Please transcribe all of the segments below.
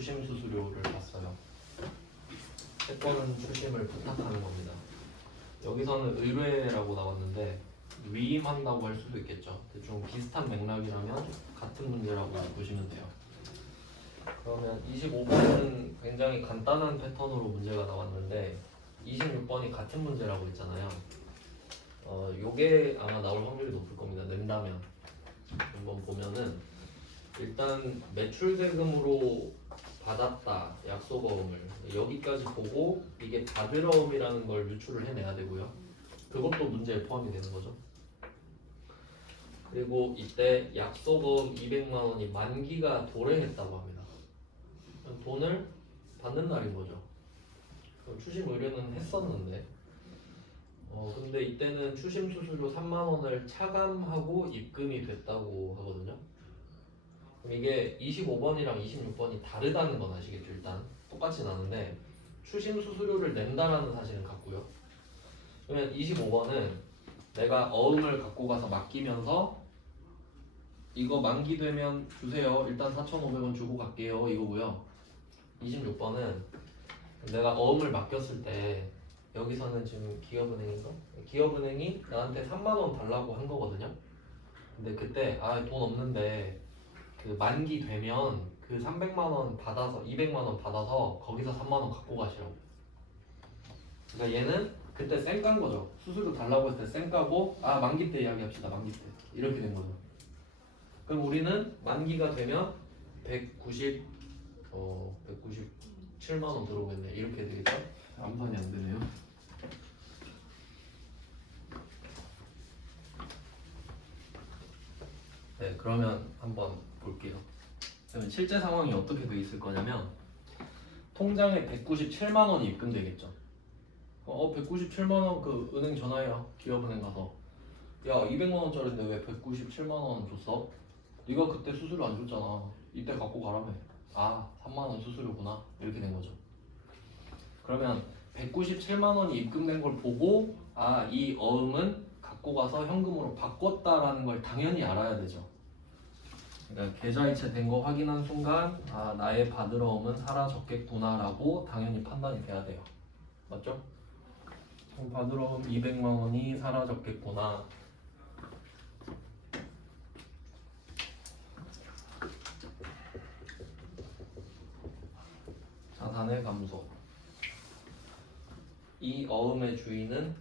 추심 수수료를 봤어요. 채권은 추심을 부탁하는 겁니다. 여기서는 의뢰라고 나왔는데 위임한다고 할 수도 있겠죠. 대충 비슷한 맥락이라면 같은 문제라고 보시면 돼요. 그러면 25번은 굉장히 간단한 패턴으로 문제가 나왔는데 26번이 같은 문제라고 했잖아요. 요게 아마 나올 확률이 높을 겁니다. 낸다면. 한번 보면은 일단 매출 대금으로 받았다 약속어음을 여기까지 보고 이게 받으러음이라는 걸 유출을 해내야 되고요. 그것도 문제에 포함이 되는 거죠. 그리고 이때 약속어음 200만 원이 만기가 도래했다고 합니다. 돈을 받는 날인 거죠. 추심 의뢰는 했었는데 근데 이때는 추심 수수료 3만 원을 차감하고 입금이 됐다고 하거든요. 그럼 이게 25번이랑 26번이 다르다는 건 아시겠죠? 일단 똑같이 나는데 추심 수수료를 낸다라는 사실은 같고요. 그러면 25번은 내가 어음을 갖고 가서 맡기면서 이거 만기되면 주세요. 일단 4,500원 주고 갈게요. 이거고요. 26번은 내가 어음을 맡겼을 때 여기서는 지금 기업은행인가? 기업은행이 나한테 3만 원 달라고 한 거거든요. 근데 그때 돈 없는데 그 만기 되면 그 300만 원 받아서 200만 원 받아서 거기서 3만 원 갖고 가시라고. 그러니까 얘는 그때 쌩 깐 거죠. 수수료 달라고 했을 때 쌩 까고 만기 때 이야기합시다. 만기 때 이렇게 된 거죠. 그럼 우리는 만기가 되면 197만 원 들어오겠네. 이렇게 되겠죠? 암산이 안 되네요. 네, 그러면 한번 볼게요. 그러면 실제 상황이 어떻게 돼 있을 거냐면 통장에 197만 원이 입금되겠죠. 197만 원 그 은행 전화해요. 기업은행 가서 야 200만 원짜리인데 왜 197만 원 줬어? 네가 그때 수수료 안 줬잖아. 이때 갖고 가라며. 3만 원 수수료구나. 이렇게 된 거죠. 그러면 197만 원이 입금된 걸 보고 이 어음은 갖고 가서 현금으로 바꿨다라는 걸 당연히 알아야 되죠. 그러니까 계좌이체 된 거 확인한 순간 나의 받으러움은 사라졌겠구나 라고 당연히 판단이 돼야 돼요. 맞죠? 그럼 받으러움 200만 원이 사라졌겠구나. 자산의 감소. 이 어음의 주인은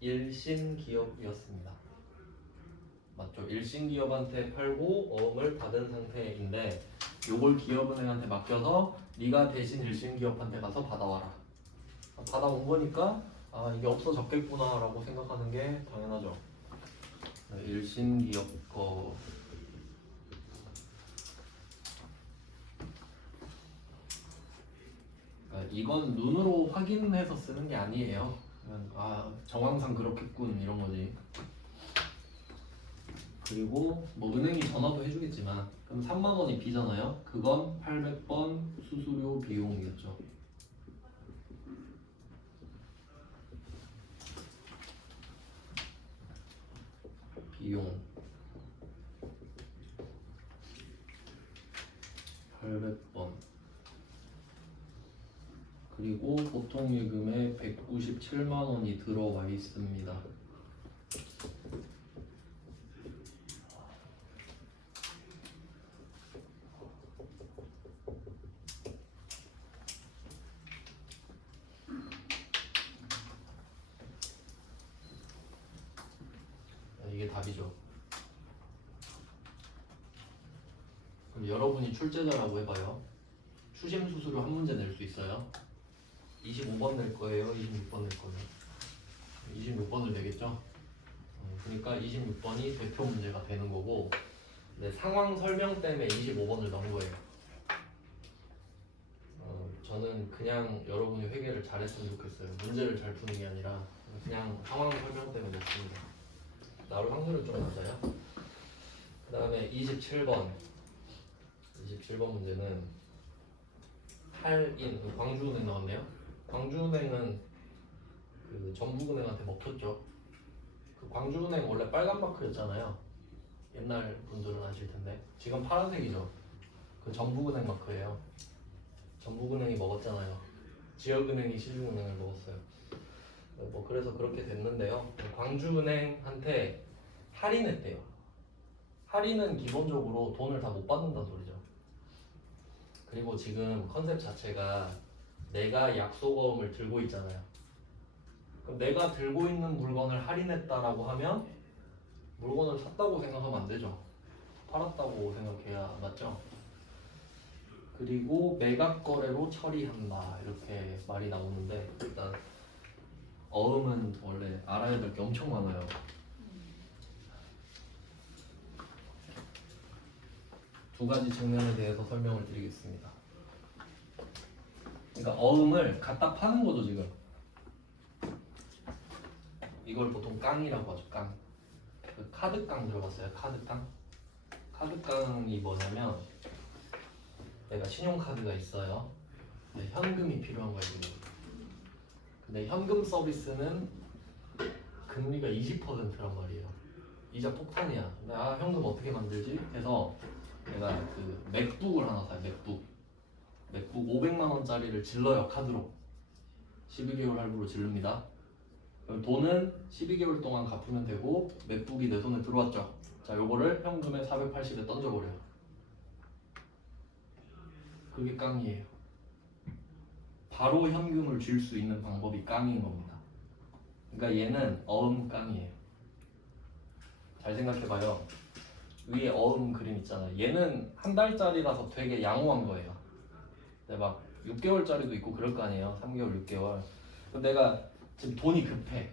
일신기업이었습니다. 맞죠? 일신기업한테 팔고 어음을 받은 상태인데 요걸 기업은행한테 맡겨서 네가 대신 일신기업한테 가서 받아와라. 받아온 거니까 이게 없어졌겠구나 라고 생각하는 게 당연하죠. 일신기업 거 이건 눈으로 확인해서 쓰는 게 아니에요. 정황상 그렇겠군 이런 거지. 그리고 뭐 은행이 전화도 해주겠지만 그럼 3만 원이 비잖아요. 그건 800번 수수료 비용이겠죠. 비용 800번. 그리고 보통예금에 197만 원이 들어와 있습니다. 이게 답이죠. 그럼 여러분이 출제자라고 해봐요. 추심 수수료 한 문제 낼 수 있어요? 25번 낼 거예요? 26번 낼 거예요? 26번을 내겠죠? 그러니까 26번이 대표 문제가 되는 거고 상황 설명 때문에 25번을 넣은 거예요. 저는 그냥 여러분이 회계를 잘했으면 좋겠어요. 문제를 잘 푸는 게 아니라 그냥 상황 설명 때문에 넣습니다. 나올 확률은 좀 낮아요. 그 다음에 27번 문제는 할인 광주은행 나왔네요. 광주은행은 그 전북은행한테 먹혔죠. 그 광주은행 원래 빨간 마크였잖아요. 옛날 분들은 아실 텐데 지금 파란색이죠. 그 전북은행 마크예요. 전북은행이 먹었잖아요. 지역은행이 시중은행을 먹었어요. 뭐 그래서 그렇게 됐는데요. 광주은행한테 할인했대요. 할인은 기본적으로 돈을 다 못 받는다는 소리죠. 그리고 지금 컨셉 자체가 내가 약속어음을 들고 있잖아요. 그럼 내가 들고 있는 물건을 할인했다라고 하면 물건을 샀다고 생각하면 안 되죠. 팔았다고 생각해야 맞죠? 그리고 매각 거래로 처리한다 이렇게 말이 나오는데 일단 어음은 원래 알아야 될 게 엄청 많아요. 두 가지 측면에 대해서 설명을 드리겠습니다. 그러니까 어음을 갖다 파는 거죠 지금. 이걸 보통 깡이라고 하죠. 깡. 그 카드깡 들어봤어요? 카드깡? 카드깡이 뭐냐면 내가 신용카드가 있어요. 근데 현금이 필요한 거예요 지금. 근데 현금 서비스는 금리가 20%란 말이에요. 이자 폭탄이야. 근데 현금 어떻게 만들지? 해서 내가 그 맥북을 하나 사요. 맥북 500만 원짜리를 질러요 카드로. 12개월 할부로 질릅니다. 그럼 돈은 12개월 동안 갚으면 되고 맥북이 내 손에 들어왔죠. 자, 요거를 현금에 480에 던져버려요. 그게 깡이에요. 바로 현금을 줄 수 있는 방법이 깡인 겁니다. 그러니까 얘는 어음 깡이에요. 잘 생각해봐요. 위에 어음 그림 있잖아요. 얘는 한 달짜리라서 되게 양호한 거예요. 근데 막 6개월짜리도 있고 그럴 거 아니에요. 3개월, 6개월. 근데 내가 지금 돈이 급해.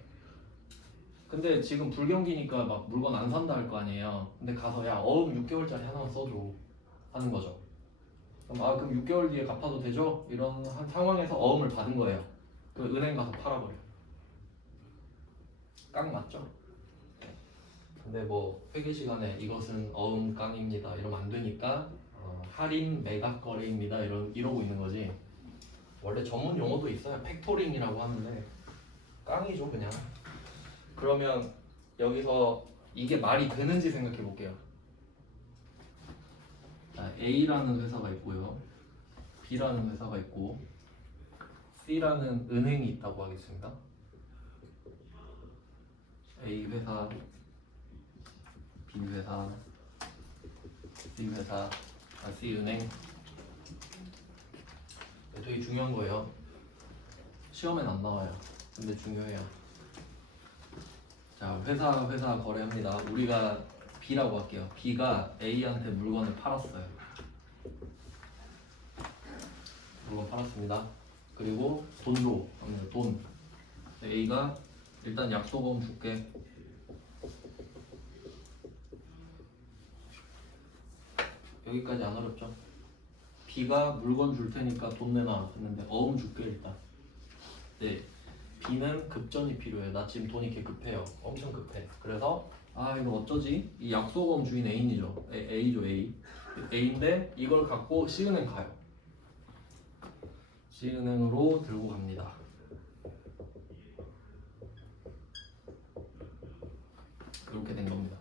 근데 지금 불경기니까 막 물건 안 산다 할 거 아니에요. 근데 가서 야 어음 6개월짜리 하나만 써줘 하는 거죠. 그럼 6개월 뒤에 갚아도 되죠? 이런 한 상황에서 어음을 받은 거예요. 그 은행 가서 팔아버려. 깡 맞죠? 근데 뭐 회계 시간에 이것은 어음 깡입니다 이러면 안 되니까 할인 매각 거래입니다 이러고 있는 거지. 원래 전문 용어도 있어요. 팩토링이라고 하는데 깡이죠 그냥. 그러면 여기서 이게 말이 되는지 생각해 볼게요. 자, A라는 회사가 있고요. B라는 회사가 있고 C라는 은행이 있다고 하겠습니다. A 회사, B 회사, C 회사, C 은행. 되게 중요한 거예요. 시험엔 안 나와요. 근데 중요해요. 자, 회사 거래합니다. 우리가 B라고 할게요. B가 A한테 물건을 팔았어요. 물건 팔았습니다. 그리고 돈도 합니다. 돈. A가 일단 약속어음 줄게. 여기까지 안 어렵죠? B가 물건 줄 테니까 돈 내놔 했는데 어음 줄게 일단. 네. B는 급전이 필요해. 나 지금 돈이 개 급해요. 엄청 급해. 그래서 이거 어쩌지? 이 약속어음 주인 A죠. A죠 A. A인데 이걸 갖고 C은행 가요. C은행으로 들고 갑니다. 이렇게 된 겁니다.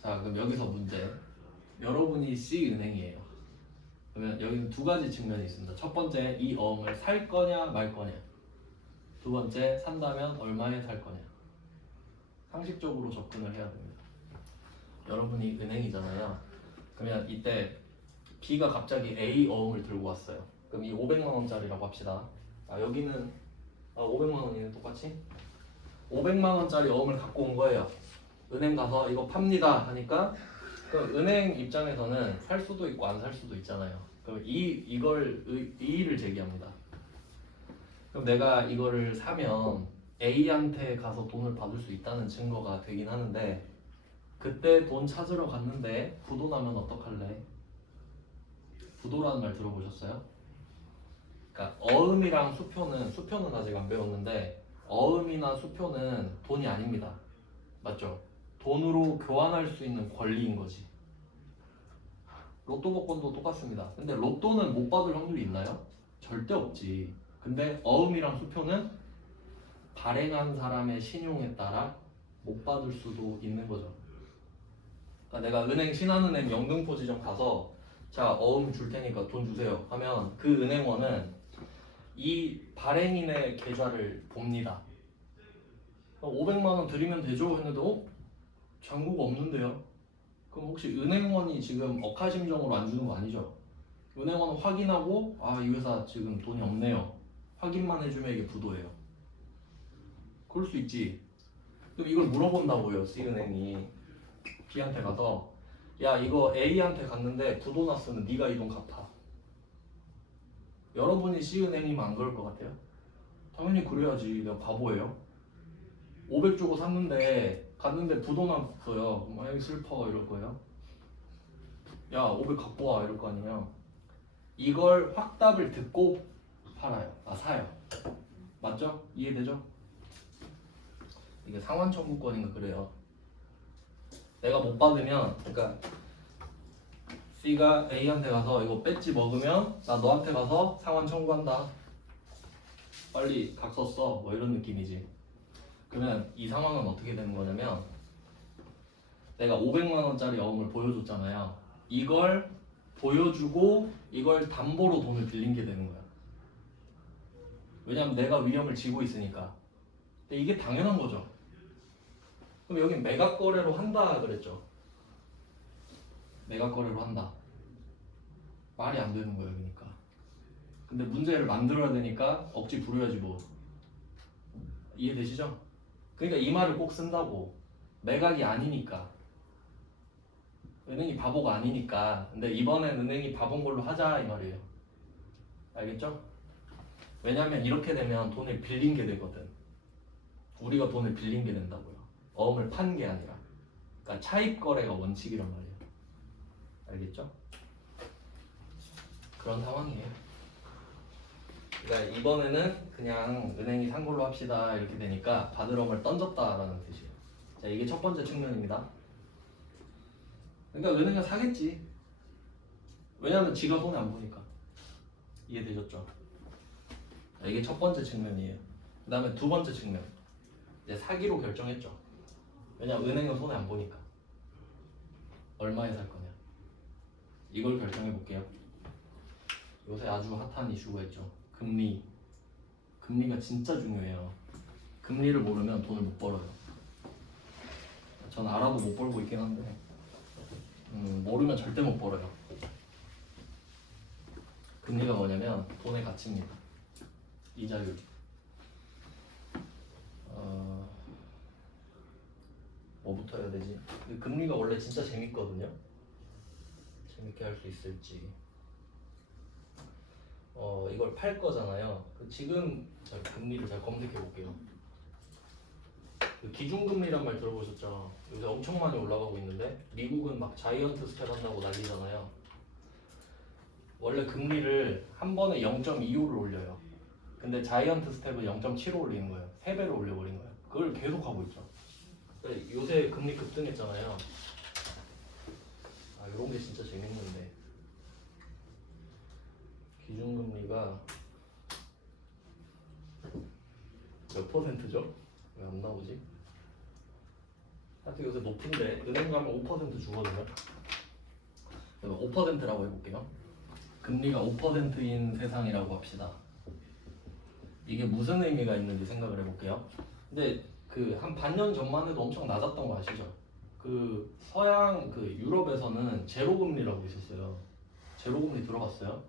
자, 그럼 여기서 문제. 여러분이 C은행이에요. 그러면 여기는 두 가지 측면이 있습니다. 첫 번째, 이 어음을 살 거냐 말 거냐. 두 번째, 산다면 얼마에 살 거냐. 상식적으로 접근을 해야 됩니다. 여러분이 은행이잖아요. 그러면 이때 B가 갑자기 A 어음을 들고 왔어요. 그럼 이 500만 원짜리라고 합시다. 여기는 500만 원이네 똑같이. 500만 원짜리 어음을 갖고 온 거예요. 은행 가서 이거 팝니다 하니까 그 은행 입장에서는 살 수도 있고 안 살 수도 있잖아요. 그럼 이걸 이의를 제기합니다. 그럼 내가 이거를 사면 A한테 가서 돈을 받을 수 있다는 증거가 되긴 하는데 그때 돈 찾으러 갔는데 부도 나면 어떡할래? 부도라는 말 들어보셨어요? 그러니까 어음이랑 수표는 아직 안 배웠는데 어음이나 수표는 돈이 아닙니다. 맞죠? 돈으로 교환할 수 있는 권리인 거지. 로또 복권도 똑같습니다. 근데 로또는 못 받을 확률이 있나요? 절대 없지. 근데 어음이랑 수표는 발행한 사람의 신용에 따라 못 받을 수도 있는 거죠. 그러니까 내가 은행 신한은행 영등포지점 가서 자, 어음 줄 테니까 돈 주세요 하면 그 은행원은 이 발행인의 계좌를 봅니다. 500만 원 드리면 되죠 했는데 잔고가 없는데요? 그럼 혹시 은행원이 지금 억하심정으로 안 주는 거 아니죠? 은행원은 확인하고 이 회사 지금 돈이 없네요. 확인만 해주면 이게 부도예요. 그럴 수 있지. 그럼 이걸 물어본다고요. C은행이 B한테 가서 야 이거 A한테 갔는데 부도 났으면 네가 이 돈 갚아. 여러분이 C은행이면 안 그럴 것 같아요? 당연히 그래야지. 내가 바보예요? 500 주고 샀는데 갔는데 부도 났어요. 그럼 아이 슬퍼 이럴 거예요? 야 500 갖고 와 이럴 거 아니에요. 이걸 확답을 듣고 팔아요. 사요. 맞죠? 이해되죠? 이게 상환 청구권인가 그래요. 내가 못 받으면 그러니까 C가 A한테 가서 이거 배지 먹으면 나 너한테 가서 상환 청구한다. 빨리 각서 써. 뭐 이런 느낌이지. 그러면 이 상황은 어떻게 되는 거냐면 내가 500만 원짜리 어음을 보여줬잖아요. 이걸 보여주고 이걸 담보로 돈을 빌린 게 되는 거야. 왜냐면 내가 위험을 지고 있으니까. 근데 이게 당연한 거죠. 그럼 여긴 매각 거래로 한다 그랬죠. 매각 거래로 한다. 말이 안 되는 거예요, 그러니까. 근데 문제를 만들어야 되니까 억지 부려야지 뭐. 이해되시죠? 그러니까 이 말을 꼭 쓴다고. 매각이 아니니까. 은행이 바보가 아니니까. 근데 이번엔 은행이 바본 걸로 하자 이 말이에요. 알겠죠? 왜냐면 이렇게 되면 돈을 빌린 게 되거든. 우리가 돈을 빌린 게 된다고요. 어음을 판 게 아니라. 그러니까 차입 거래가 원칙이란 말이에요. 알겠죠? 그런 상황이에요. 그러니까 이번에는 그냥 은행이 산 걸로 합시다 이렇게 되니까 받을 어음을 던졌다라는 뜻이에요. 자, 이게 첫 번째 측면입니다. 그러니까 은행은 사겠지. 왜냐하면 지가 손해 안 보니까. 이해되셨죠? 자, 이게 첫 번째 측면이에요. 그 다음에 두 번째 측면. 이제 사기로 결정했죠. 왜냐면 은행은 손해 안 보니까. 얼마에 살 거냐. 이걸 결정해 볼게요. 요새 아주 핫한 이슈가 있죠. 금리. 금리가 진짜 중요해요. 금리를 모르면 돈을 못 벌어요. 전 알아도 못 벌고 있긴 한데 모르면 절대 못 벌어요. 금리가 뭐냐면 돈의 가치입니다. 이자율. 뭐부터 해야 되지? 금리가 원래 진짜 재밌거든요. 재밌게 할 수 있을지. 이걸 팔 거잖아요. 지금 금리를 잘 검색해 볼게요. 기준금리란 말 들어보셨죠? 요새 엄청 많이 올라가고 있는데 미국은 막 자이언트 스텝 한다고 난리잖아요. 원래 금리를 한 번에 0.25를 올려요. 근데 자이언트 스텝은 0.75 올리는 거예요. 3배로 올려버린 거예요. 그걸 계속 하고 있죠. 요새 금리 급등했잖아요. 이런 게 진짜 재밌는데 기준금리가 몇 %죠? 왜 안 나오지? 하여튼 요새 높은데 은행 가면 5% 주거든요. 5%라고 해볼게요. 금리가 5%인 세상이라고 합시다. 이게 무슨 의미가 있는지 생각을 해볼게요. 근데 한 반년 전만 해도 엄청 낮았던 거 아시죠? 서양 유럽에서는 제로금리라고 있었어요. 제로금리 들어봤어요?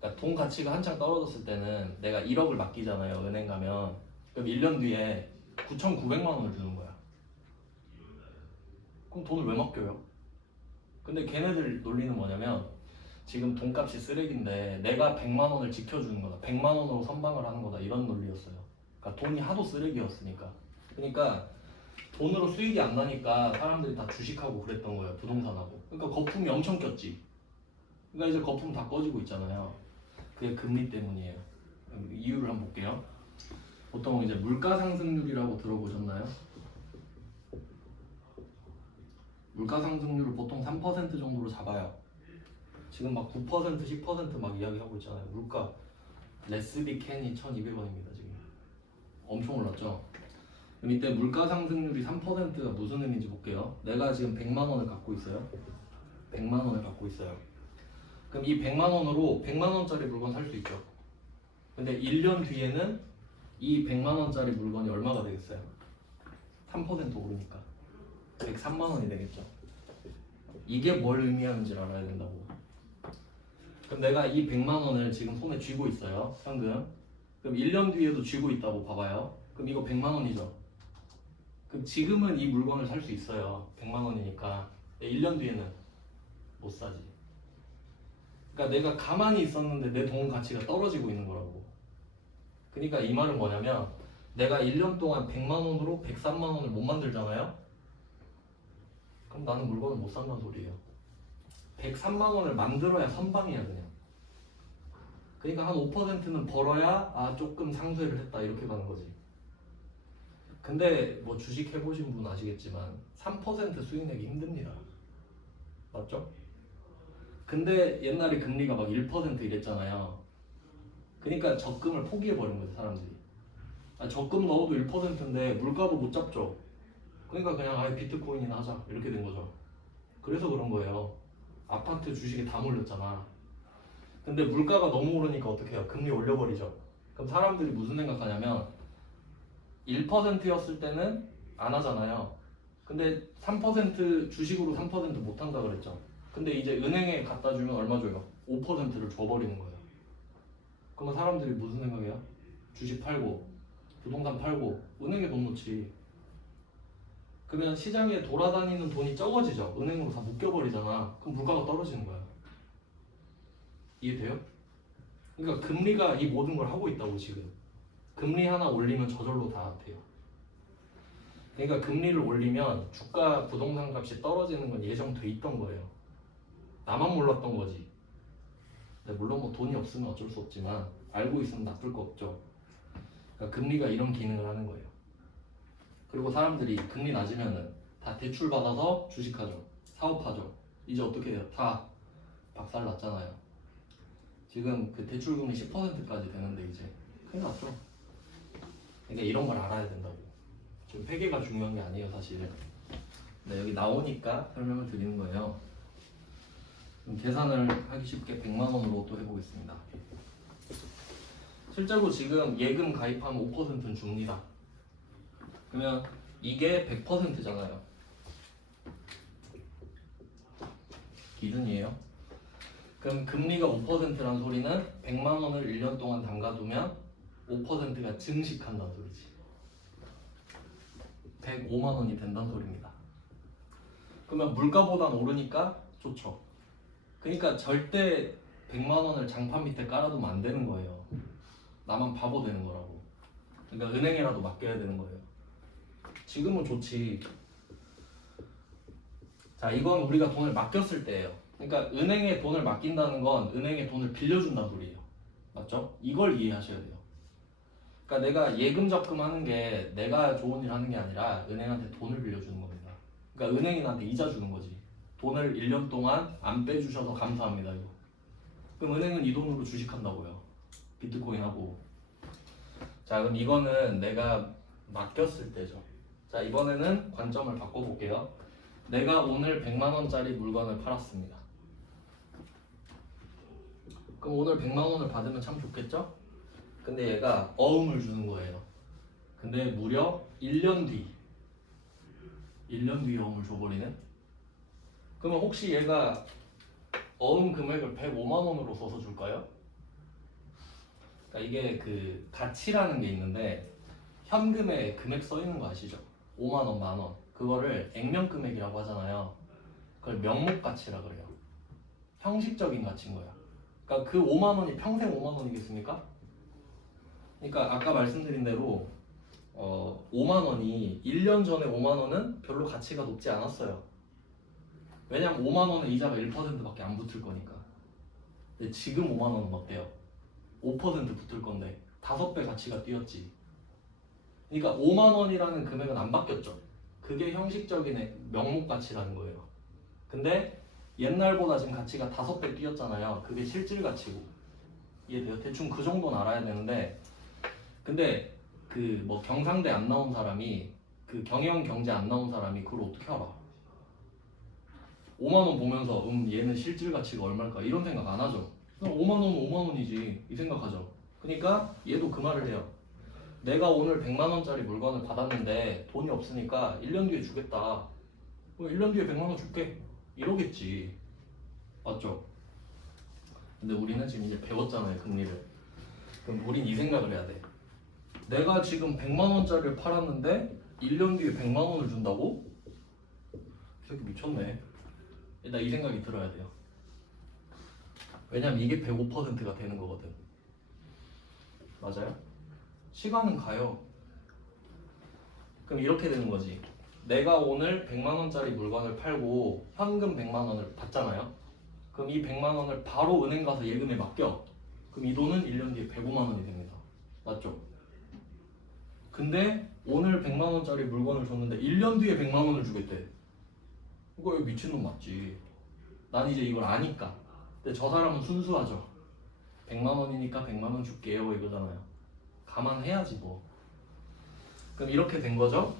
그러니까 돈 가치가 한창 떨어졌을 때는 내가 1억을 맡기잖아요. 은행 가면. 그럼 1년 뒤에 9,900만 원을 주는 거야. 그럼 돈을 왜 맡겨요? 근데 걔네들 논리는 뭐냐면 지금 돈값이 쓰레기인데 내가 100만 원을 지켜주는 거다. 100만 원으로 선방을 하는 거다. 이런 논리였어요. 그러니까 돈이 하도 쓰레기였으니까. 그러니까 돈으로 수익이 안 나니까 사람들이 다 주식하고 그랬던 거예요. 부동산하고. 그러니까 거품이 엄청 꼈지. 그러니까 이제 거품 다 꺼지고 있잖아요. 그게 금리 때문이에요. 이유를 한번 볼게요. 보통 이제 물가 상승률이라고 들어보셨나요? 물가 상승률을 보통 3% 정도로 잡아요. 지금 막 9%, 10%막 이야기하고 있잖아요. 물가 레스비 캔이 1,200원입니다 지금. 엄청 올랐죠. 그럼 이때 물가 상승률이 3%가 무슨 의미인지 볼게요. 내가 지금 100만 원을 갖고 있어요. 100만 원을 갖고 있어요. 그럼 이 100만 원으로 100만 원짜리 물건 살 수 있죠. 근데 1년 뒤에는 이 100만 원짜리 물건이 얼마가 되겠어요? 3% 오르니까 103만 원이 되겠죠. 이게 뭘 의미하는지를 알아야 된다고. 그럼 내가 이 100만 원을 지금 손에 쥐고 있어요. 현금. 그럼 1년 뒤에도 쥐고 있다고 봐봐요. 그럼 이거 100만 원이죠. 그럼 지금은 이 물건을 살 수 있어요. 100만 원이니까. 1년 뒤에는 못 사지. 그러니까 내가 가만히 있었는데 내 돈 가치가 떨어지고 있는 거라고. 그러니까 이 말은 뭐냐면 내가 1년 동안 100만 원으로 103만 원을 못 만들잖아요. 그럼 나는 물건을 못 산다는 소리예요. 103만 원을 만들어야 선방이야 그냥. 그러니까 한 5%는 벌어야 아 조금 상쇄를 했다 이렇게 가는 거지. 근데 뭐 주식 해보신 분 아시겠지만 3% 수익 내기 힘듭니다. 맞죠? 근데 옛날에 금리가 막 1% 이랬잖아요. 그러니까 적금을 포기해버린 거죠 사람들이. 아, 적금 넣어도 1%인데 물가도 못 잡죠. 그러니까 그냥 아예 비트코인이나 하자 이렇게 된 거죠. 그래서 그런 거예요. 아파트 주식이 다 몰렸잖아. 근데 물가가 너무 오르니까 어떻게 해요? 금리 올려버리죠. 그럼 사람들이 무슨 생각하냐면 1%였을 때는 안 하잖아요. 근데 3% 주식으로 3% 못 한다 그랬죠. 근데 이제 은행에 갖다 주면 얼마 줘요? 5%를 줘버리는 거예요. 그러면 사람들이 무슨 생각해요? 주식 팔고 부동산 팔고 은행에 돈 넣지. 그러면 시장에 돌아다니는 돈이 적어지죠. 은행으로 다 묶여버리잖아. 그럼 물가가 떨어지는 거야. 이해돼요? 그러니까 금리가 이 모든 걸 하고 있다고 지금. 금리 하나 올리면 저절로 다 돼요. 그러니까 금리를 올리면 주가 부동산 값이 떨어지는 건 예정돼 있던 거예요. 나만 몰랐던 거지. 근데 물론 뭐 돈이 없으면 어쩔 수 없지만 알고 있으면 나쁠 거 없죠. 그러니까 금리가 이런 기능을 하는 거예요. 그리고 사람들이 금리 낮으면은 다 대출 받아서 주식하죠. 사업하죠. 이제 어떻게 해요? 다 박살 났잖아요. 지금 그 대출금리 10%까지 되는데 이제 큰일 났죠. 그러니까 이런 걸 알아야 된다고. 지금 회계가 중요한 게 아니에요 사실. 네, 여기 나오니까 설명을 드리는 거예요. 그럼 계산을 하기 쉽게 100만 원으로 또 해보겠습니다. 실제로 지금 예금 가입하면 5%는 줍니다. 그러면 이게 100%잖아요. 기준이에요. 그럼 금리가 5%란 소리는 100만 원을 1년 동안 담가두면 5%가 증식한다는 소리지. 105만 원이 된다는 소리입니다. 그러면 물가보단 오르니까 좋죠. 그러니까 절대 100만 원을 장판 밑에 깔아두면 안 되는 거예요. 나만 바보 되는 거라고. 그러니까 은행에라도 맡겨야 되는 거예요. 지금은 좋지. 자, 이건 우리가 돈을 맡겼을 때예요. 그러니까 은행에 돈을 맡긴다는 건 은행에 돈을 빌려준다는 소리예요. 맞죠? 이걸 이해하셔야 돼요. 그러니까 내가 예금 적금하는 게 내가 좋은 일 하는 게 아니라 은행한테 돈을 빌려주는 겁니다. 그러니까 은행이 나한테 이자 주는 거지. 돈을 1년 동안 안 빼주셔서 감사합니다. 이거. 그럼 은행은 이 돈으로 주식한다고요. 비트코인하고. 자, 그럼 이거는 내가 맡겼을 때죠. 자, 이번에는 관점을 바꿔볼게요. 내가 오늘 100만 원짜리 물건을 팔았습니다. 그럼 오늘 100만 원을 받으면 참 좋겠죠? 근데 얘가 어음을 주는 거예요. 근데 무려 1년 뒤에 어음을 줘버리네? 그러면 혹시 얘가 어음 금액을 105만 원으로 써서 줄까요? 그러니까 이게 그 가치라는 게 있는데 현금에 금액 써 있는 거 아시죠? 5만 원, 만 원. 그거를 액면 금액이라고 하잖아요. 그걸 명목 가치라 그래요. 형식적인 가치인 거야. 그러니까 그 5만 원이 평생 5만 원이겠습니까? 그러니까 아까 말씀드린 대로 5만 원이 1년 전에 5만 원은 별로 가치가 높지 않았어요. 왜냐면 5만 원은 이자가 1%밖에 안 붙을 거니까. 근데 지금 5만 원은 어때요? 5% 붙을 건데 5배 가치가 뛰었지. 그러니까 5만 원이라는 금액은 안 바뀌었죠. 그게 형식적인 명목 가치라는 거예요. 근데 옛날보다 지금 가치가 5배 뛰었잖아요. 그게 실질 가치고. 이해돼요? 대충 그 정도는 알아야 되는데, 근데 그 뭐 경상대 안 나온 사람이, 그 경영 경제 안 나온 사람이 그걸 어떻게 알아? 5만 원 보면서 얘는 실질 가치가 얼마일까 이런 생각 안 하죠. 그럼 5만 원은 5만 원이지 이 생각하죠. 그러니까 얘도 그 말을 해요. 내가 오늘 100만 원짜리 물건을 받았는데 돈이 없으니까 1년 뒤에 주겠다. 1년 뒤에 100만 원 줄게. 이러겠지. 맞죠? 근데 우리는 지금 이제 배웠잖아요, 금리를. 그럼 우린 이 생각을 해야 돼. 내가 지금 100만 원짜리를 팔았는데 1년 뒤에 100만 원을 준다고? 이 새끼 미쳤네. 일단 이 생각이 들어야 돼요. 왜냐면 이게 105%가 되는 거거든. 맞아요? 시간은 가요. 그럼 이렇게 되는 거지. 내가 오늘 100만 원짜리 물건을 팔고 현금 100만 원을 받잖아요. 그럼 이 100만 원을 바로 은행 가서 예금에 맡겨. 그럼 이 돈은 1년 뒤에 105만 원이 됩니다. 맞죠? 근데 오늘 100만 원짜리 물건을 줬는데 1년 뒤에 100만 원을 주겠대. 이거 미친놈 맞지. 난 이제 이걸 아니까. 근데 저 사람은 순수하죠. 100만 원이니까 100만 원 줄게요 이거잖아요. 감안해야지 뭐. 그럼 이렇게 된 거죠.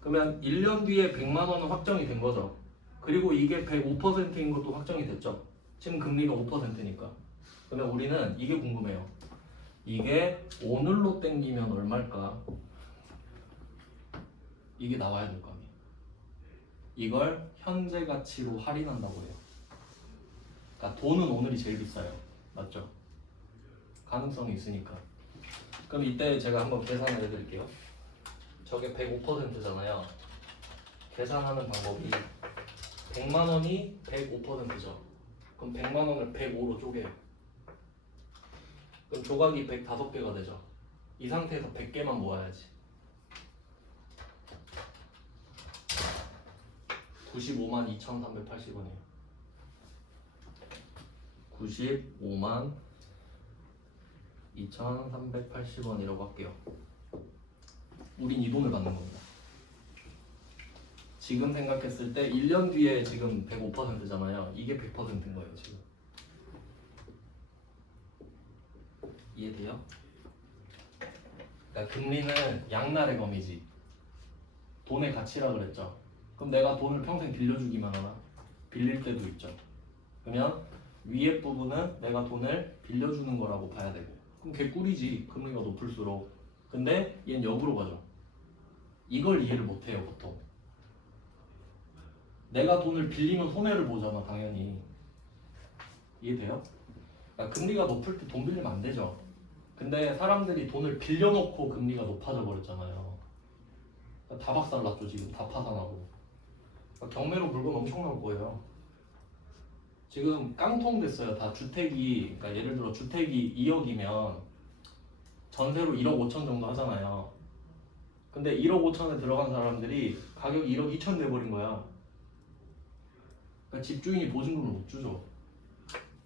그러면 1년 뒤에 100만 원은 확정이 된 거죠. 그리고 이게 105%인 것도 확정이 됐죠. 지금 금리가 5%니까. 그러면 우리는 이게 궁금해요. 이게 오늘로 땡기면 얼마일까? 이게 나와야 될 거 아니에요. 이걸 현재 가치로 할인한다고 해요. 그러니까 돈은 오늘이 제일 비싸요. 맞죠? 가능성이 있으니까. 그럼 이때 제가 한번 계산을 해드릴게요. 저게 105%잖아요. 계산하는 방법이 100만 원이 105%죠. 그럼 100만 원을 105로 쪼개요. 그럼 조각이 105개가 되죠. 이 상태에서 100개만 모아야지. 95만 2,380원이에요. 95만 2,380원이라고 할게요. 우린 이 돈을 받는 겁니다. 지금 생각했을 때 1년 뒤에 지금 105%잖아요. 이게 100%인 거예요, 지금. 이해돼요? 그러니까 금리는 양날의 검이지. 돈의 가치라 그랬죠. 그럼 내가 돈을 평생 빌려주기만 하나? 빌릴 때도 있죠. 그러면 위에 부분은 내가 돈을 빌려주는 거라고 봐야 되고, 그럼 개꿀이지. 금리가 높을수록. 근데 얘는 역으로 가죠. 이걸 이해를 못해요, 보통. 내가 돈을 빌리면 손해를 보잖아, 당연히. 이해돼요? 그러니까 금리가 높을 때 돈 빌리면 안 되죠. 근데 사람들이 돈을 빌려놓고 금리가 높아져 버렸잖아요. 다 박살났죠, 지금. 다 파산하고. 그러니까 경매로 물건 엄청 나올 거예요. 지금 깡통 됐어요. 다 주택이, 그러니까 예를 들어 주택이 2억이면 전세로 1억 5천 정도 하잖아요. 근데 1억 5천에 들어간 사람들이 가격이 1억 2천 돼버린 거야. 그러니까 집주인이 보증금을 못 주죠.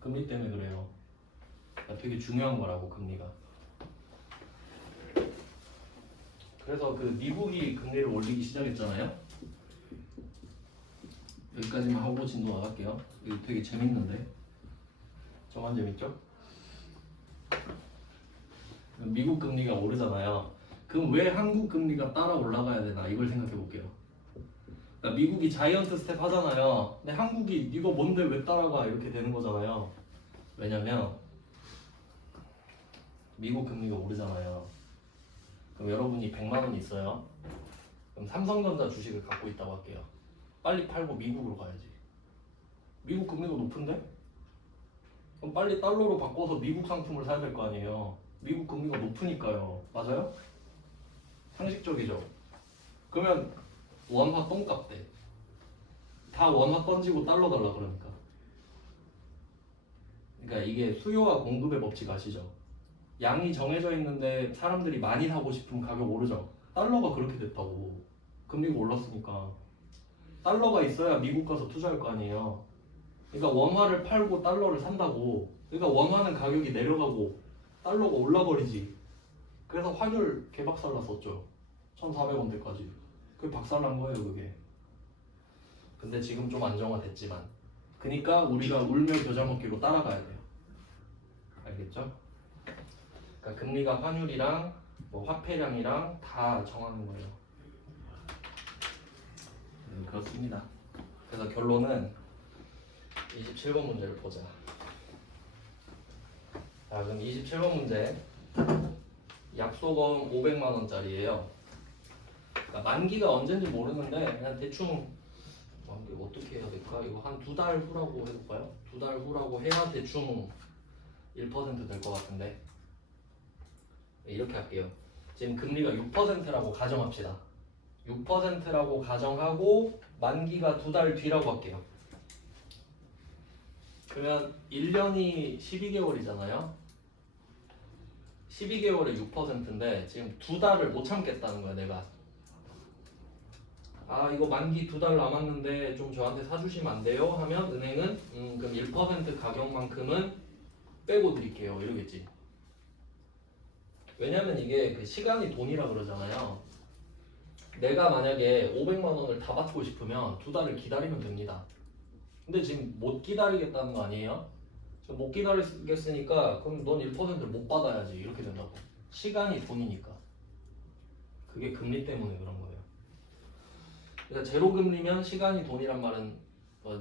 금리 때문에 그래요. 그러니까 되게 중요한 거라고, 금리가. 그래서 그 미국이 금리를 올리기 시작했잖아요. 여기까지만 하고 진도 나갈게요. 이거 되게 재밌는데. 저만 재밌죠? 미국 금리가 오르잖아요. 그럼 왜 한국 금리가 따라 올라가야 되나, 이걸 생각해 볼게요. 그러니까 미국이 자이언트 스텝 하잖아요. 근데 한국이 이거 뭔데 왜 따라가, 이렇게 되는 거잖아요. 왜냐면 미국 금리가 오르잖아요. 그럼 여러분이 100만 원 있어요. 그럼 삼성전자 주식을 갖고 있다고 할게요. 빨리 팔고 미국으로 가야지. 미국 금리가 높은데? 그럼 빨리 달러로 바꿔서 미국 상품을 사야 될 거 아니에요. 미국 금리가 높으니까요. 맞아요? 상식적이죠. 그러면 원화 똥값 돼. 다 원화 던지고 달러 달라 그러니까. 그러니까 이게 수요와 공급의 법칙 아시죠? 양이 정해져 있는데 사람들이 많이 사고 싶으면 가격 오르죠. 달러가 그렇게 됐다고. 금리가 올랐으니까. 달러가 있어야 미국 가서 투자할 거 아니에요. 그러니까 원화를 팔고 달러를 산다고. 그러니까 원화는 가격이 내려가고 달러가 올라버리지. 그래서 환율 개박살 났었죠. 1,400원대까지. 그게 박살난 거예요, 그게. 근데 지금 좀 안정화됐지만. 그러니까 우리가 울며 겨자 먹기로 따라가야 돼요. 알겠죠? 그러니까 금리가 환율이랑 뭐 화폐량이랑 다 정하는 거예요. 그렇습니다. 그래서 결론은 27번 문제를 보자. 자, 그럼 27번 문제. 약소금 500만 원짜리예요. 그러니까 만기가 언젠지 모르는데 그냥 대충 만기 어떻게 해야 될까? 이거 한 2달 후라고 해볼까요? 2달 후라고 해야 대충 1% 될 것 같은데 이렇게 할게요. 지금 금리가 6%라고 가정합시다. 6%라고 가정하고 만기가 2달 뒤라고 할게요. 그러면 1년이 12개월이잖아요. 12개월에 6%인데 지금 2달을 못 참겠다는 거야 내가. 아 이거 만기 2달 남았는데 좀 저한테 사주시면 안 돼요? 하면 은행은 그럼 1% 가격만큼은 빼고 드릴게요 이러겠지. 왜냐면 이게 그 시간이 돈이라 그러잖아요. 내가 만약에 500만 원을 다 받고 싶으면 2달을 기다리면 됩니다. 근데 지금 못 기다리겠다는 거 아니에요? 못 기다리겠으니까 그럼 넌 1%를 못 받아야지 이렇게 된다고. 시간이 돈이니까. 그게 금리 때문에 그런 거예요. 그러니까 제로 금리면 시간이 돈이란 말은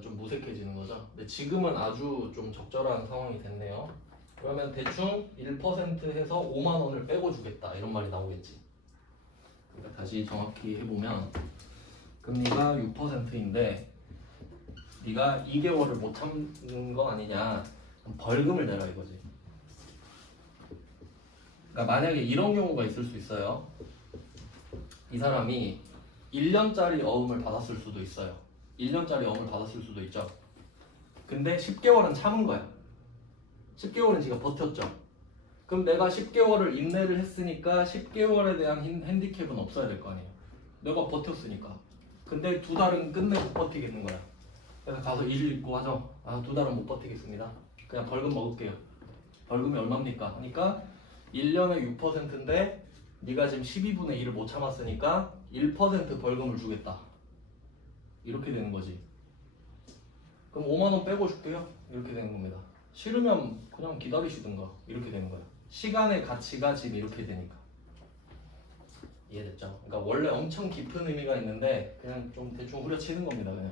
좀 무색해지는 거죠. 근데 지금은 아주 좀 적절한 상황이 됐네요. 그러면 대충 1% 해서 5만 원을 빼고 주겠다 이런 말이 나오겠지. 그러니까 다시 정확히 해보면 금리가 6%인데 네가 2개월을 못 참는 거 아니냐, 벌금을 내라 이거지. 그러니까 만약에 이런 경우가 있을 수 있어요. 이 사람이 1년짜리 어음을 받았을 수도 있어요. 1년짜리 어음을 받았을 수도 있죠. 근데 10개월은 참은 거야. 10개월은 지가 버텼죠. 그럼 내가 10개월을 인내를 했으니까 10개월에 대한 핸디캡은 없어야 될 거 아니에요. 내가 버텼으니까. 근데 2달은 끝내 못 버티겠는 거야. 그래서 가서 일 있고 하죠. 아 2달은 못 버티겠습니다. 그냥 벌금 먹을게요. 벌금이 얼마입니까? 하니까 1년에 6%인데 네가 지금 12분의 1을 못 참았으니까 1% 벌금을 주겠다. 이렇게 되는 거지. 그럼 5만 원 빼고 줄게요. 이렇게 되는 겁니다. 싫으면 그냥 기다리시든가 이렇게 되는 거예요. 시간의 가치가 지금 이렇게 되니까. 이해됐죠? 그러니까 원래 엄청 깊은 의미가 있는데 그냥 좀 대충 후려치는 겁니다. 그냥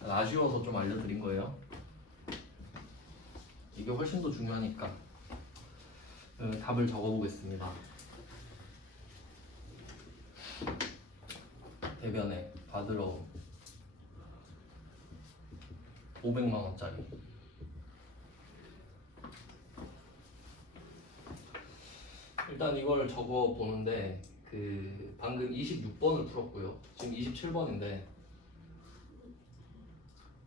아쉬워서 좀 알려드린 거예요. 이게 훨씬 더 중요하니까. 답을 적어보겠습니다. 대변에 받으러 500만 원짜리. 일단 이걸 적어 보는데 그 방금 26번을 풀었고요. 지금 27번인데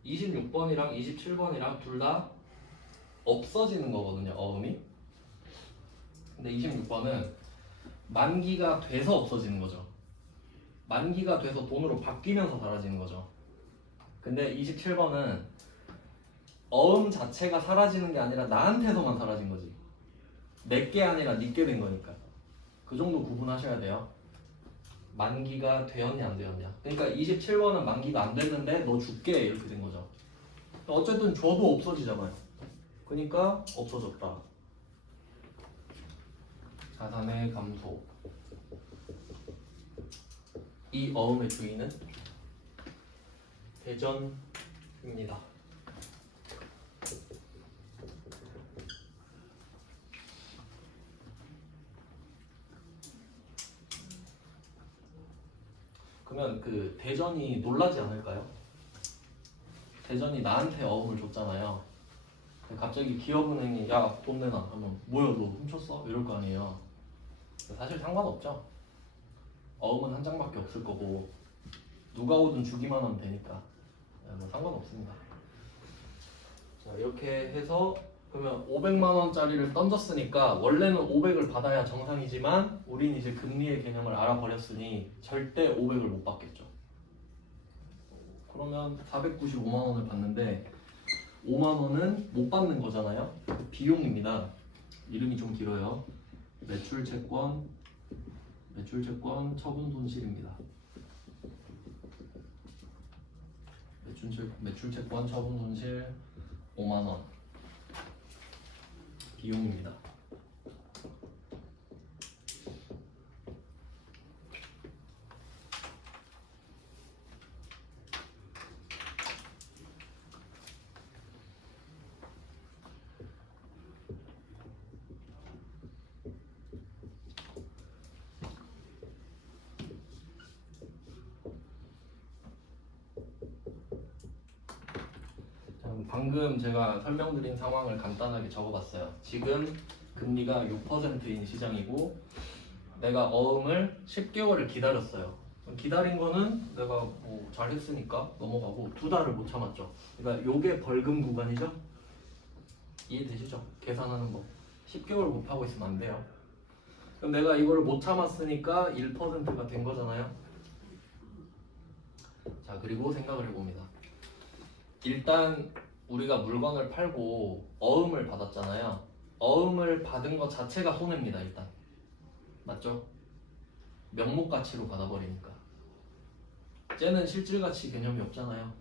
26번이랑 27번이랑 둘 다 없어지는 거거든요. 어음이. 근데 26번은 만기가 돼서 없어지는 거죠. 만기가 돼서 돈으로 바뀌면서 사라지는 거죠. 근데 27번은 어음 자체가 사라지는 게 아니라 나한테서만 사라진 거지. 내게 아니라 니게 된 거니까. 그 정도 구분하셔야 돼요. 만기가 되었냐 안 되었냐. 그러니까 27번은 만기가 안 됐는데 너 줄게 이렇게 된 거죠. 어쨌든 줘도 없어지잖아요. 그러니까 없어졌다. 자산의 감소. 이 어음의 주인은 대전입니다. 그러면 그 대전이 놀라지 않을까요? 대전이 나한테 어음을 줬잖아요. 갑자기 기업은행이 야 돈 내놔 하면 뭐야 너 훔쳤어? 이럴 거 아니에요. 사실 상관없죠. 어음은 한 장밖에 없을 거고 누가 오든 주기만 하면 되니까 뭐 상관없습니다. 자 이렇게 해서 그러면 500만 원짜리를 던졌으니까 원래는 500을 받아야 정상이지만 우린 이제 금리의 개념을 알아버렸으니 절대 500을 못 받겠죠. 그러면 495만 원을 받는데 5만 원은 못 받는 거잖아요. 비용입니다. 이름이 좀 길어요. 매출채권 처분손실입니다. 매출채권 처분손실 5만 원 비용입니다. 방금 제가 설명드린 상황을 간단하게 적어봤어요. 지금 금리가 6%인 시장이고 내가 어음을 10개월을 기다렸어요. 기다린 거는 내가 뭐 잘했으니까 넘어가고 2달을 못 참았죠. 그러니까 요게 벌금 구간이죠. 이해되시죠? 계산하는 법. 10개월 못 하고 있으면 안 돼요. 그럼 내가 이걸 못 참았으니까 1%가 된 거잖아요. 자, 그리고 생각을 해봅니다. 일단 우리가 물건을 팔고 어음을 받았잖아요. 어음을 받은 것 자체가 손해입니다. 일단 맞죠? 명목 가치로 받아버리니까 쟤는 실질 가치 개념이 없잖아요.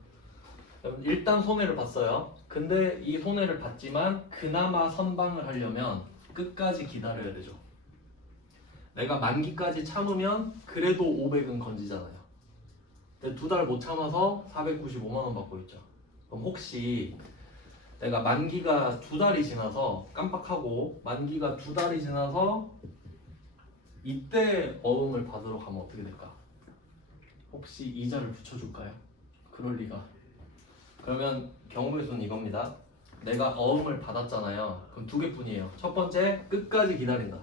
일단 손해를 봤어요. 근데 이 손해를 봤지만 그나마 선방을 하려면 끝까지 기다려야 되죠. 내가 만기까지 참으면 그래도 500은 건지잖아요. 근데 2달 못 참아서 495만 원 받고 있죠. 그럼 혹시 내가 만기가 2달이 지나서 깜빡하고 만기가 2달이 지나서 이때 어음을 받으러 가면 어떻게 될까? 혹시 이자를 붙여줄까요? 그럴 리가. 그러면 경우의 수는 이겁니다. 내가 어음을 받았잖아요. 그럼 2개뿐이에요. 첫 번째, 끝까지 기다린다.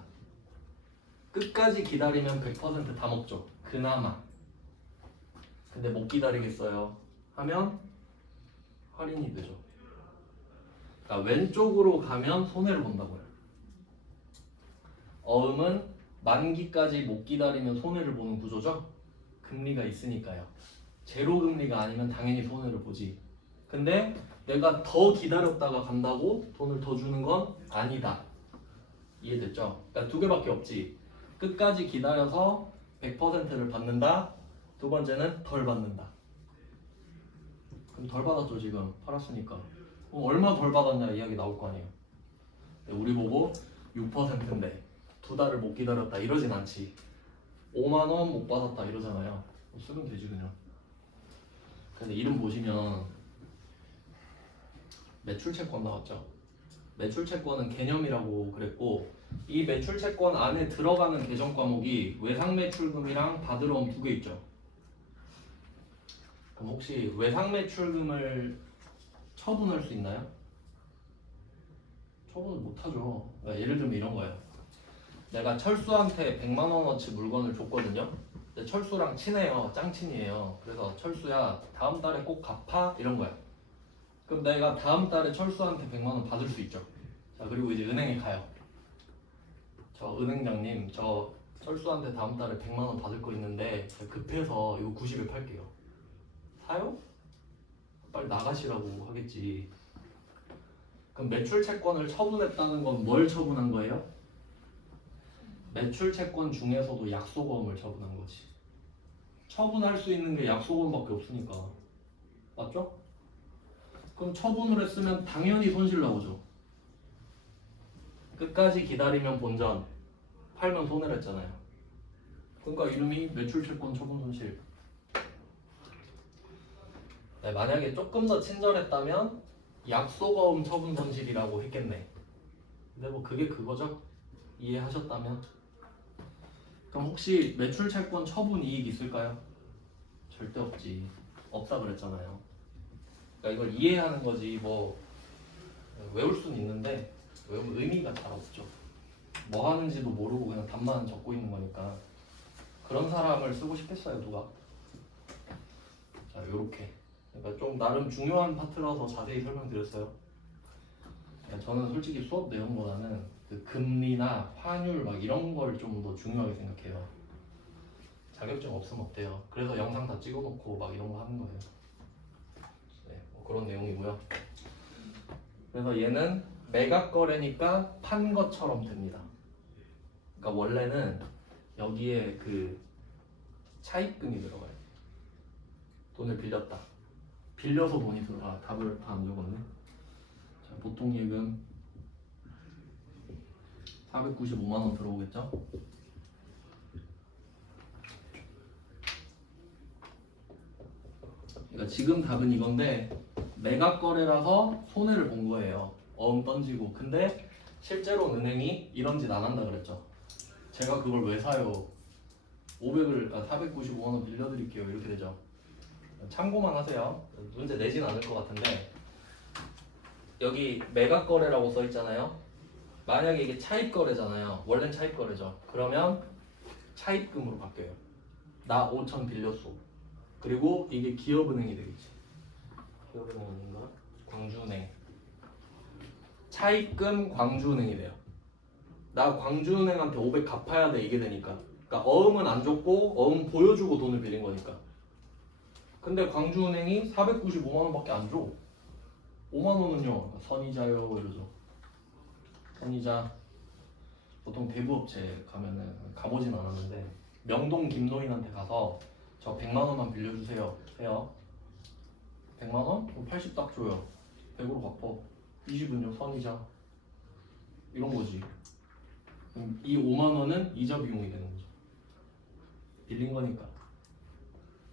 끝까지 기다리면 100% 다 먹죠. 그나마. 근데 못 기다리겠어요 하면 할인이 되죠. 그러니까 왼쪽으로 가면 손해를 본다고요. 어음은 만기까지 못 기다리면 손해를 보는 구조죠. 금리가 있으니까요. 제로 금리가 아니면 당연히 손해를 보지. 근데 내가 더 기다렸다가 간다고 돈을 더 주는 건 아니다. 이해됐죠? 그러니까 2개밖에 없지. 끝까지 기다려서 100%를 받는다. 두 번째는 덜 받는다. 그럼 덜 받았죠 지금 팔았으니까. 그럼 얼마 덜 받았냐 이야기 나올 거 아니에요. 우리 보고 6%인데 2달을 못 기다렸다 이러진 않지. 5만 원 못 받았다 이러잖아요. 쓰면 되지 그냥. 근데 이름 보시면 매출채권 나왔죠. 매출채권은 개념이라고 그랬고 이 매출채권 안에 들어가는 계정 과목이 외상매출금이랑 받으러 온 2개 있죠. 그럼 혹시 외상매출금을 처분할 수 있나요? 처분을 못하죠. 그러니까 예를 들면 이런 거예요. 내가 철수한테 100만 원어치 물건을 줬거든요. 근데 철수랑 친해요. 짱친이에요. 그래서 철수야 다음 달에 꼭 갚아 이런 거야. 그럼 내가 다음 달에 철수한테 100만 원 받을 수 있죠. 자, 그리고 이제 은행에 가요. 저 은행장님, 저 철수한테 다음 달에 100만 원 받을 거 있는데 급해서 이거 90에 팔게요. 사요? 빨리 나가시라고 하겠지. 그럼 매출채권을 처분했다는 건 뭘 처분한 거예요? 매출채권 중에서도 약속어음을 처분한 거지. 처분할 수 있는 게 약속어음밖에 없으니까. 맞죠? 그럼 처분을 했으면 당연히 손실 나오죠. 끝까지 기다리면 본전, 팔면 손해를 했잖아요. 그러니까 이름이 매출채권 처분 손실. 네, 만약에 조금 더 친절했다면 약속어음 처분 손실이라고 했겠네. 근데 뭐 그게 그거죠? 이해하셨다면? 그럼 혹시 매출채권 처분 이익 있을까요? 절대 없지. 없다 그랬잖아요. 그러니까 이걸 이해하는 거지 뭐 외울 수는 있는데 외우면 의미가 잘 없죠. 뭐 하는지도 모르고 그냥 답만 적고 있는 거니까. 그런 사람을 쓰고 싶겠어요 누가? 자, 요렇게. 그러니까 좀 나름 중요한 파트라서 자세히 설명드렸어요. 그러니까 저는 솔직히 수업 내용보다는 그 금리나 환율 막 이런 걸 좀 더 중요하게 생각해요. 자격증 없으면 없대요. 그래서 영상 다 찍어놓고 막 이런 거 하는 거예요. 네, 뭐 그런 내용이고요. 그래서 얘는 매각 거래니까 판 것처럼 됩니다. 그러니까 원래는 여기에 그 차입금이 들어가요. 돈을 빌렸다. 빌려서 돈이 들어가. 답을 다 안 적었네. 자, 보통 예금 495만 원 들어오겠죠? 그러니까 지금 답은 이건데 매각 거래라서 손해를 본 거예요. 어음 던지고. 근데 실제로 은행이 이런 짓 안 한다 그랬죠. 제가 그걸 왜 사요? 495만 원 빌려드릴게요. 이렇게 되죠. 참고만 하세요. 문제 내진 않을 것 같은데 여기 매각 거래라고 써 있잖아요. 만약에 이게 차입 거래잖아요. 원래는 차입 거래죠. 그러면 차입금으로 바뀌어요. 나 5천 빌렸어. 그리고 이게 기업은행이 되겠지. 기업은행인가? 광주은행. 차입금 광주은행이 돼요. 나 광주은행한테 500 갚아야 돼 이게 되니까. 그러니까 어음은 안 줬고 어음 보여주고 돈을 빌린 거니까. 근데 광주은행이 495만 원밖에 안 줘. 5만 원은요. 선이자요 이러죠. 선이자. 보통 대부업체 가면은 가보진 않았는데 명동 김노인한테 가서 저 100만 원만 빌려주세요 해요. 100만 원? 그럼 80 딱 줘요. 100으로 갚어. 20은요 선이자. 이런 거지. 그럼 이 5만 원은 이자 비용이 되는 거죠. 빌린 거니까.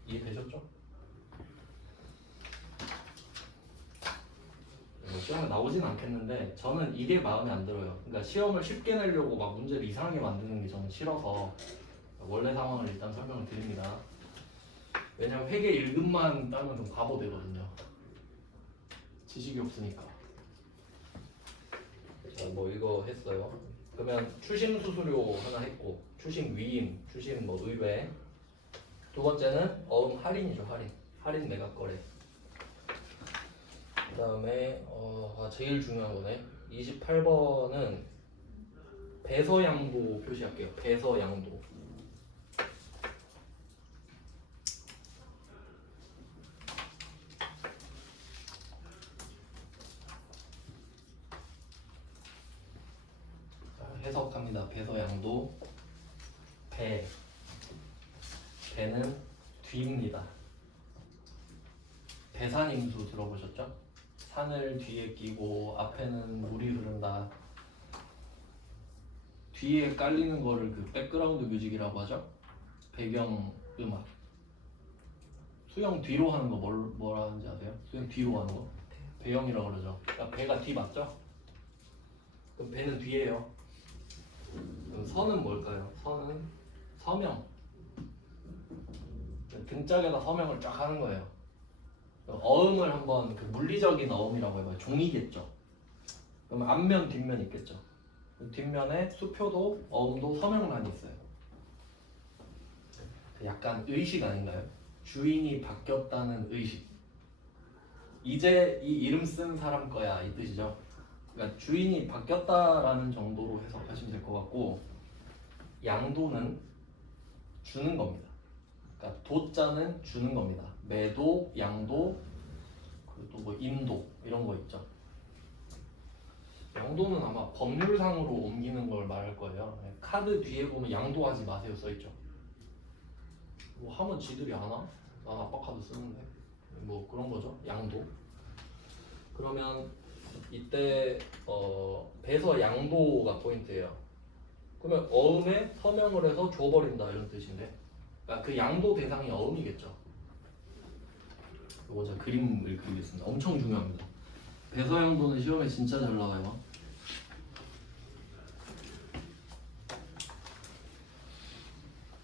이해되셨죠? 시험에 나오진 않겠는데 저는 이게 마음에 안 들어요. 그러니까 시험을 쉽게 내려고 막 문제를 이상하게 만드는 게 저는 싫어서 원래 상황을 일단 설명을 드립니다. 왜냐면 회계 1급만 따면 좀 바보 되거든요. 지식이 없으니까. 자, 뭐 이거 했어요. 그러면 추심 수수료 하나 했고, 추심 위임, 추심 뭐 의뢰. 두 번째는 어음 할인이죠, 할인. 할인 매각 거래. 그 다음에 제일 중요한 거네. 28번은 배서양도 표시할게요. 배서양도. 자, 해석합니다. 배서양도. 배는 뒤입니다. 배산임수 들어보셨죠? 산을 뒤에 끼고 앞에는 물이 흐른다. 뒤에 깔리는 거를 그 백그라운드 뮤직이라고 하죠. 배경 음악. 수영 뒤로 하는 거 뭐라 하는지 아세요? 수영 뒤로 하는 거? 배영이라고 그러죠. 그러니까 배가 뒤 맞죠? 그럼 배는 뒤에요. 그럼 선은 뭘까요? 선은 서명. 등짝에다 서명을 쫙 하는 거예요. 어음을 한번 그 물리적인 어음이라고 해봐요. 종이겠죠. 그러면 앞면 뒷면 있겠죠. 뒷면에 수표도 어음도 서명란이 있어요. 약간 의식 아닌가요? 주인이 바뀌었다는 의식. 이제 이 이름 쓴 사람 거야 이 뜻이죠. 그러니까 주인이 바뀌었다라는 정도로 해석하시면 될 것 같고, 양도는 주는 겁니다. 그러니까 도자는 주는 겁니다. 매도, 양도, 그리고 또 뭐 인도 이런 거 있죠. 양도는 아마 법률상으로 옮기는 걸 말할 거예요. 카드 뒤에 보면 양도하지 마세요 써있죠. 뭐 하면 지들이 안 와? 난 아빠 카드 쓰는데. 뭐 그런 거죠. 양도. 그러면 이때 배서 양도가 포인트예요. 그러면 어음에 서명을 해서 줘버린다 이런 뜻인데, 그러니까 그 양도 대상이 어음이겠죠. 이거 제가 그림을 그리겠습니다. 엄청 중요합니다. 배서 양도는 시험에 진짜 잘 나와요.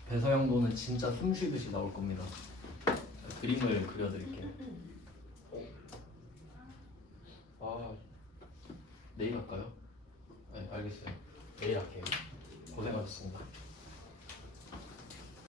배서 양도는 진짜 숨 쉬듯이 나올 겁니다. 그림을 그려드릴게요. 내일 할까요? 네, 알겠어요. 내일 할게요. 고생하셨습니다.